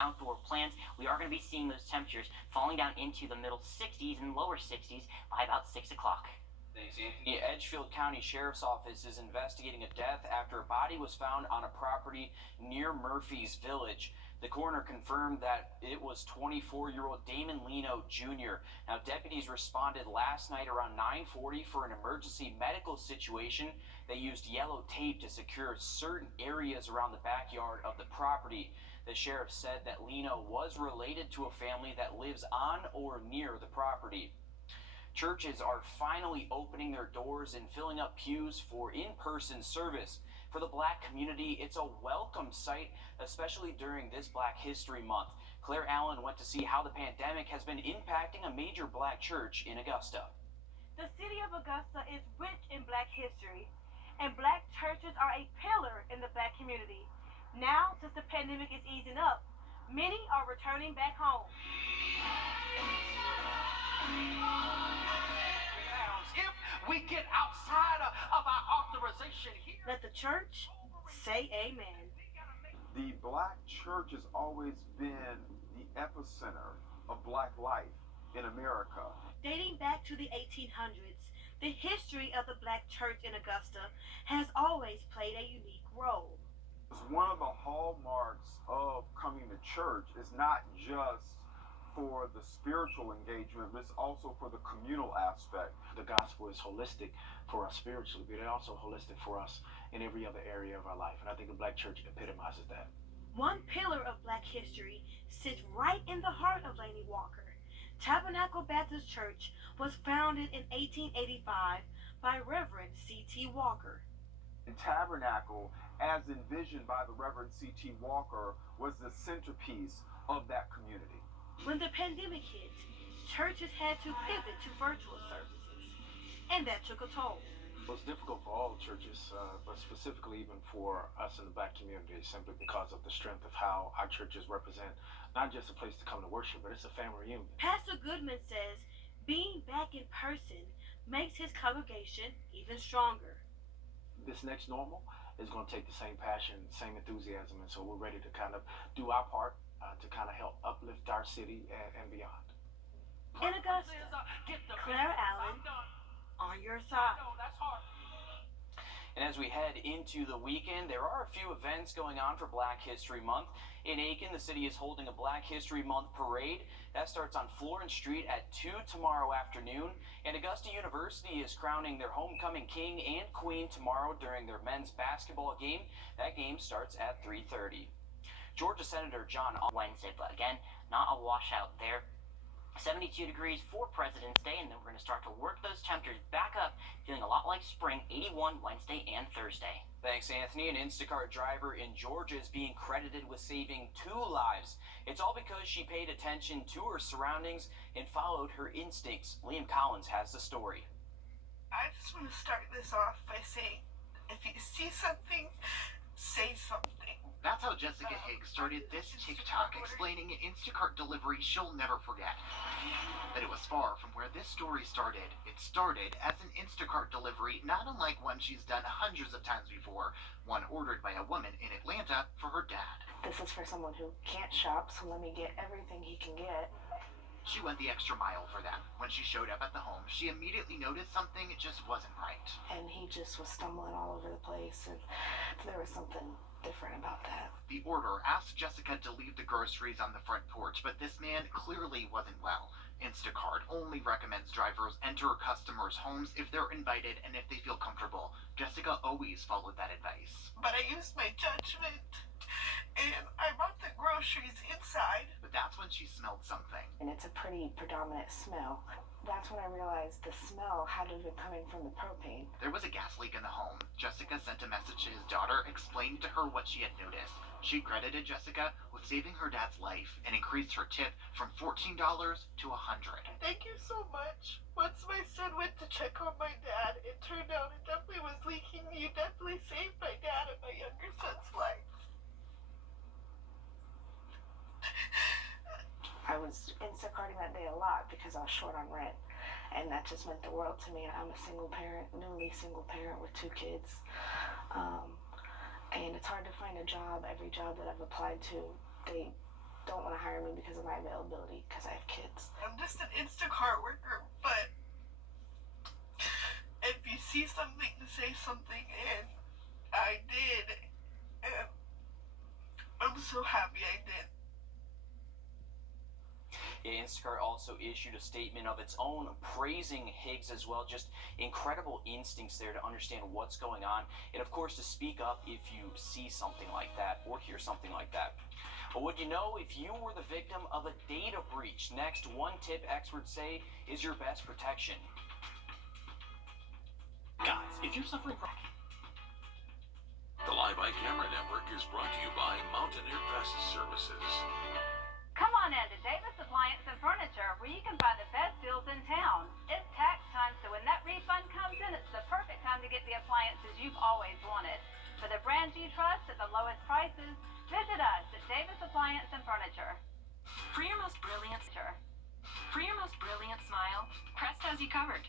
outdoor plants, we are going to be seeing those temperatures falling down into the middle 60s and lower 60s by about 6 o'clock. Thanks, Anthony. Edgefield County Sheriff's Office is investigating a death after a body was found on a property near Murphy's Village. The coroner confirmed that it was 24-year-old Damon Lino Jr. Now, deputies responded last night around 9:40 for an emergency medical situation. They used yellow tape to secure certain areas around the backyard of the property. The sheriff said that Lino was related to a family that lives on or near the property. Churches are finally opening their doors and filling up pews for in-person service. For the Black community, it's a welcome sight, especially during this Black History Month. Claire Allen went to see how the pandemic has been impacting a major Black church in Augusta. The city of Augusta is rich in Black history, and Black churches are a pillar in the Black community. Now, since the pandemic is easing up, many are returning back home. If we get outside of our authorization here, Let the church say amen. The Black church has always been the epicenter of Black life in America. Dating back to the 1800s, the history of the Black church in Augusta has always played a unique role. One of the hallmarks of coming to church is not just for the spiritual engagement, but it's also for the communal aspect. The gospel is holistic for us spiritually, but it's also holistic for us in every other area of our life. And I think the Black church epitomizes that. One pillar of Black history sits right in the heart of Laney Walker. Tabernacle Baptist Church was founded in 1885 by Reverend C.T. Walker. And Tabernacle, as envisioned by the Reverend C.T. Walker, was the centerpiece of that community. When the pandemic hit, churches had to pivot to virtual services, and that took a toll. It was difficult for all churches, but specifically even for us in the Black community, simply because of the strength of how our churches represent not just a place to come to worship, but it's a family reunion. Pastor Goodman says being back in person makes his congregation even stronger. This next normal is going to take the same passion, same enthusiasm, and so we're ready to kind of do our part to kind of help uplift our city and beyond. In Augusta, Claire Allen on your side. And as we head into the weekend, there are a few events going on for Black History Month. In Aiken, the city is holding a Black History Month parade. That starts on Florence Street at 2 tomorrow afternoon. And Augusta University is crowning their homecoming king and queen tomorrow during their men's basketball game. That game starts at 3:30. Georgia Senator John Wednesday, but again, not a washout there. 72 degrees for President's Day, and then we're going to start to work those temperatures back up, feeling a lot like spring. 81 Wednesday and Thursday. Thanks, Anthony. An Instacart driver in Georgia is being credited with saving 2 lives. It's all because she paid attention to her surroundings and followed her instincts. Liam Collins has the story. I just want to start this off by saying, if you see something, say something. That's how Jessica Higgs started this TikTok, explaining an Instacart delivery she'll never forget. That it was far from where this story started. It started as an Instacart delivery, not unlike one she's done hundreds of times before, one ordered by a woman in Atlanta for her dad. This is for someone who can't shop, so let me get everything he can get. She went the extra mile for them. When she showed up at the home, she immediately noticed something just wasn't right. And he just was stumbling all over the place, and there was something different about that. The order asked Jessica to leave the groceries on the front porch, but this man clearly wasn't well. Instacart only recommends drivers enter customers' homes if they're invited and if they feel comfortable. Jessica always followed that advice. But I used my judgment, and I brought the groceries inside. But that's when she smelled something. And it's a pretty predominant smell. That's when I realized the smell had to have been coming from the propane. There was a gas leak in the home. Jessica sent a message to his daughter explaining to her what she had noticed. She credited Jessica with saving her dad's life and increased her tip from $14 to $100. Thank you so much. Once my son went to check on my dad, it turned out it definitely was leaking. You definitely saved my dad and my younger son's life. I was Instacarting that day a lot because I was short on rent, and that just meant the world to me. I'm a single parent, newly single parent with 2 kids, and it's hard to find a job. Every job that I've applied to, they don't hire me because of my availability, because I have kids. I'm just an Instacart worker, but if you see something, say something, and I did, and I'm so happy I did. Yeah, Instacart also issued a statement of its own praising Higgs as well. Just incredible instincts there to understand what's going on, and of course to speak up if you see something like that or hear something like that. But would you know if you were the victim of a data breach? Next, one tip experts say is your best protection. Guys, if you're suffering from... The Live by Camera Network is brought to you by Mountaineer Pest Services. Come on in to Davis Appliance and Furniture, where you can find the best deals in town. It's tax time, so when that refund comes in, it's the perfect time to get the appliances you've always wanted. For the brands you trust at the lowest prices, visit us at Davis Appliance and Furniture. For your most brilliant smile, Crest has you covered.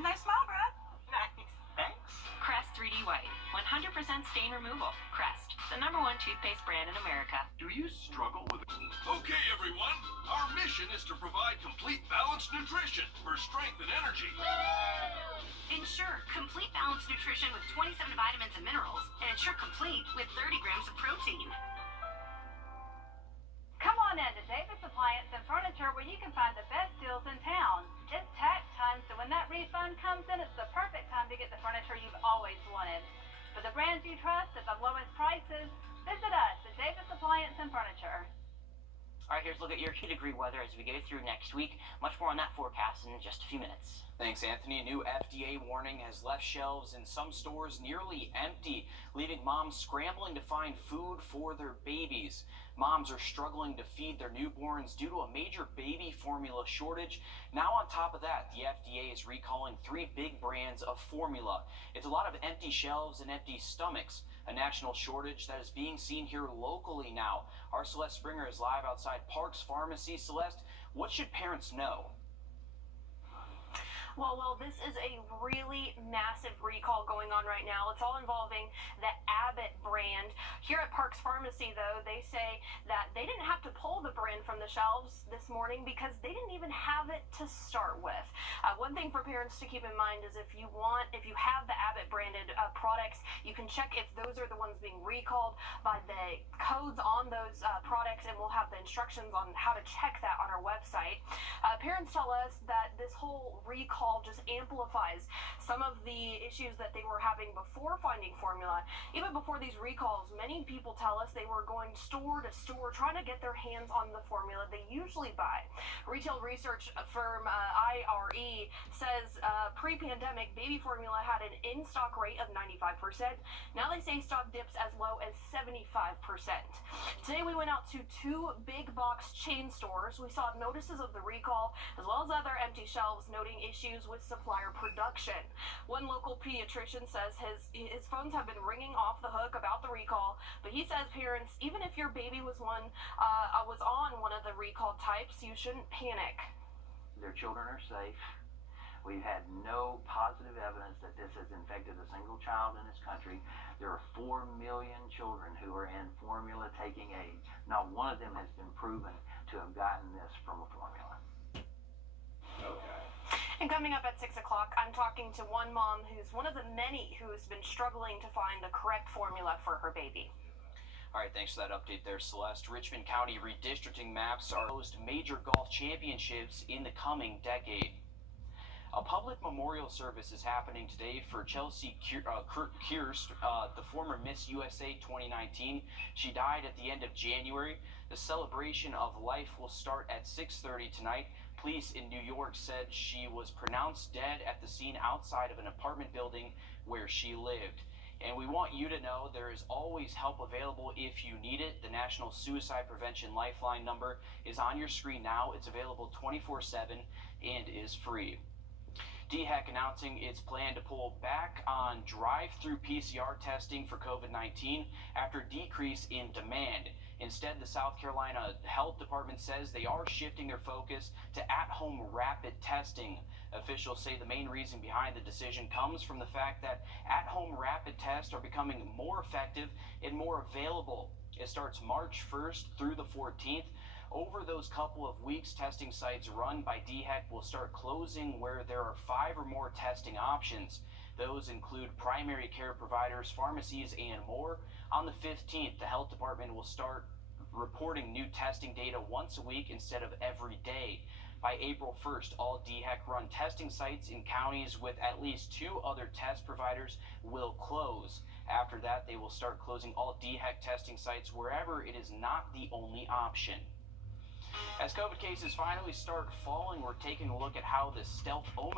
Nice smile, Brad. Nice. Thanks. Crest 3D White, 100% stain removal. Crest, the #1 toothpaste brand in America. Do you struggle with... Okay, everyone. Our mission is to provide complete balanced nutrition for strength and energy. Ensure complete balanced nutrition with 27 vitamins and minerals, and Ensure Complete with 30 grams of protein. Come on in to Davis Appliance and Furniture, where you can find the best deals in town. It's tax time, so when that refund comes in, it's the perfect time to get the furniture you've always wanted. For the brands you trust at the lowest prices, visit us at Davis Appliance and Furniture. All right, here's a look at your 2-degree weather as we go through next week. Much more on that forecast in just a few minutes. Thanks, Anthony. A new FDA warning has left shelves in some stores nearly empty, leaving moms scrambling to find food for their babies. Moms are struggling to feed their newborns due to a major baby formula shortage. Now on top of that, the FDA is recalling 3 big brands of formula. It's a lot of empty shelves and empty stomachs. A national shortage that is being seen here locally now. Our Celeste Springer is live outside Parks Pharmacy. Celeste, what should parents know? Well, this is a really massive recall going on right now. It's all involving the Abbott brand. Here at Parks Pharmacy, though, they say that they didn't have to pull the brand from the shelves this morning because they didn't even have it to start with. One thing for parents to keep in mind is if you have the Abbott branded products, you can check if those are the ones being recalled by the codes on those products, and we'll have the instructions on how to check that on our website. Parents tell us that this whole recall just amplifies some of the issues that they were having before finding formula. Even before these recalls, many people tell us they were going store to store trying to get their hands on the formula they usually buy. Retail research firm IRE says pre-pandemic, baby formula had an in-stock rate of 95%. Now they say stock dips as low as 75%. Today we went out to 2 big box chain stores. We saw notices of the recall as well as other empty shelves noting issues with supplier production. One local pediatrician says his phones have been ringing off the hook about the recall, but he says parents, even if your baby was on one of the recalled types, you shouldn't panic. Their children are safe. We've had no positive evidence that this has infected a single child in this country. There are 4 million children who are in formula taking age. Not one of them has been proven to have gotten this from a formula. Okay. And coming up at 6 o'clock, I'm talking to one mom who's one of the many who has been struggling to find the correct formula for her baby. All right, thanks for that update there, Celeste. Richmond County redistricting maps are host major golf championships in the coming decade. A public memorial service is happening today for Chelsea Kirst, the former Miss USA 2019. She died at the end of January. The celebration of life will start at 6:30 tonight. Police in New York said she was pronounced dead at the scene outside of an apartment building where she lived. And we want you to know there is always help available if you need it. The National Suicide Prevention Lifeline number is on your screen now. It's available 24/7 and is free. DHEC announcing its plan to pull back on drive-through PCR testing for COVID-19 after a decrease in demand. Instead, the South Carolina Health Department says they are shifting their focus to at-home rapid testing. Officials say the main reason behind the decision comes from the fact that at-home rapid tests are becoming more effective and more available. It starts March 1st through the 14th. Over those couple of weeks, testing sites run by DHEC will start closing where there are 5 or more testing options. Those include primary care providers, pharmacies, and more. On the 15th, the health department will start reporting new testing data once a week instead of every day. By April 1st, all DHEC-run testing sites in counties with at least 2 other test providers will close. After that, they will start closing all DHEC testing sites wherever it is not the only option. As COVID cases finally start falling, we're taking a look at how the stealth Omicron